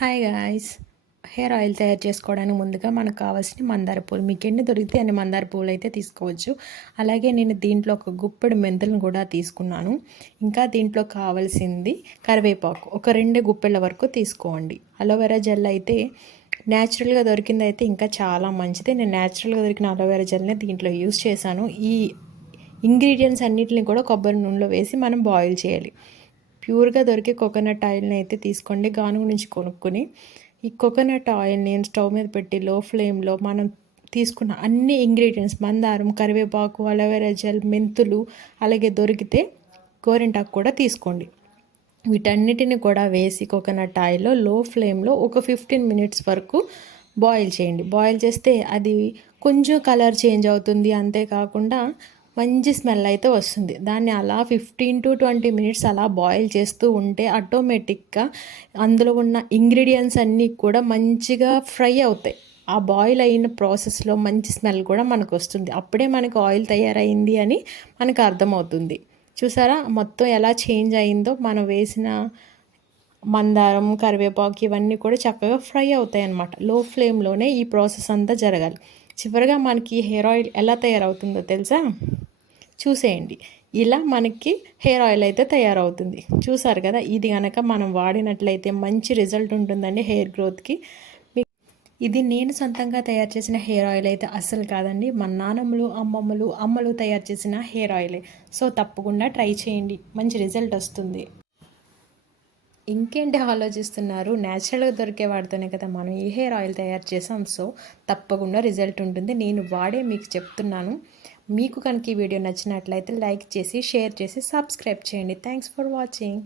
Hi guys hair oil తయారు చేసుకోవడానికి ముందుగా మనకు కావాల్సిన మందార పూలు. మీకు ఎన్ని దొరికితే అన్ని మందార పూలు అయితే తీసుకోవచ్చు. అలాగే నేను దీంట్లో ఒక గుప్పెడు మెంతులను కూడా తీసుకున్నాను. ఇంకా దీంట్లో కావాల్సింది కరివేపాకు. ఒక రెండు గుప్పెళ్ళ వరకు తీసుకోండి. అలోవెరా జెల్ అయితే న్యాచురల్గా దొరికింది అయితే ఇంకా చాలా మంచిది. నేను న్యాచురల్గా దొరికిన అలోవెరా జెల్నే దీంట్లో యూస్ చేశాను. ఈ ఇంగ్రీడియంట్స్ అన్నిటిని కూడా కొబ్బరి నూనెలో వేసి మనం బాయిల్ చేయాలి. ప్యూర్గా దొరికే కోకోనట్ ఆయిల్ని అయితే తీసుకోండి. గానుగు నుంచి కొనుక్కొని ఈ కోకోనట్ ఆయిల్ని స్టవ్ మీద పెట్టి లో ఫ్లేమ్లో మనం తీసుకున్న అన్ని ఇంగ్రీడియంట్స్ మందారం కరివేపాకు అలోవెరా జెల్ మెంతులు అలాగే దొరికితే గోరింటాకు కూడా తీసుకోండి. వీటన్నిటిని కూడా వేసి కోకోనట్ ఆయిల్లో లో ఫ్లేమ్లో ఒక ఫిఫ్టీన్ మినిట్స్ వరకు బాయిల్ చేయండి. బాయిల్ చేస్తే అది కొంచెం కలర్ చేంజ్ అవుతుంది. అంతేకాకుండా మంచి స్మెల్ అయితే వస్తుంది. దాన్ని అలా ఫిఫ్టీన్ టు ట్వంటీ మినిట్స్ అలా బాయిల్ చేస్తూ ఉంటే ఆటోమేటిక్గా అందులో ఉన్న ఇంగ్రీడియంట్స్ అన్నీ కూడా మంచిగా ఫ్రై అవుతాయి. ఆ బాయిల్ అయిన ప్రాసెస్లో మంచి స్మెల్ కూడా మనకు వస్తుంది. అప్పుడే మనకు ఆయిల్ తయారైంది అని మనకు అర్థమవుతుంది. చూసారా? మొత్తం ఎలా చేంజ్ అయిందో మనం వేసిన మందారం కరివేపాకు ఇవన్నీ కూడా చక్కగా ఫ్రై అవుతాయి అన్నమాట. లో ఫ్లేమ్లోనే ఈ ప్రాసెస్ అంతా జరగాలి. చివరిగా మనకి హెయిర్ ఆయిల్ ఎలా తయారవుతుందో తెలుసా? చూసేయండి. ఇలా మనకి హెయిర్ ఆయిల్ అయితే తయారవుతుంది. చూసారు కదా ఇది కనుక మనం వాడినట్లయితే మంచి రిజల్ట్ ఉంటుందండి హెయిర్ గ్రోత్కి. ఇది నేను సొంతంగా తయారు చేసిన హెయిర్ ఆయిల్ అయితే అస్సలు కాదండి. మా నానమ్మలు అమ్మమ్మలు అమ్మలు తయారు చేసిన హెయిర్ ఆయిలే. సో తప్పకుండా ట్రై చేయండి. మంచి రిజల్ట్ వస్తుంది. ఇంకేంటి ఆలోచిస్తున్నారు? న్యాచురల్గా దొరికే వాడితోనే కదా మనం ఈ హెయిర్ ఆయిల్ తయారు చేసాం. సో తప్పకుండా రిజల్ట్ ఉంటుంది. నేను వాడే మీకు చెప్తున్నాను. మీకు కనుక ఈ వీడియో నచ్చినట్లయితే లైక్ చేసి షేర్ చేసి సబ్స్క్రైబ్ చేయండి. Thanks for watching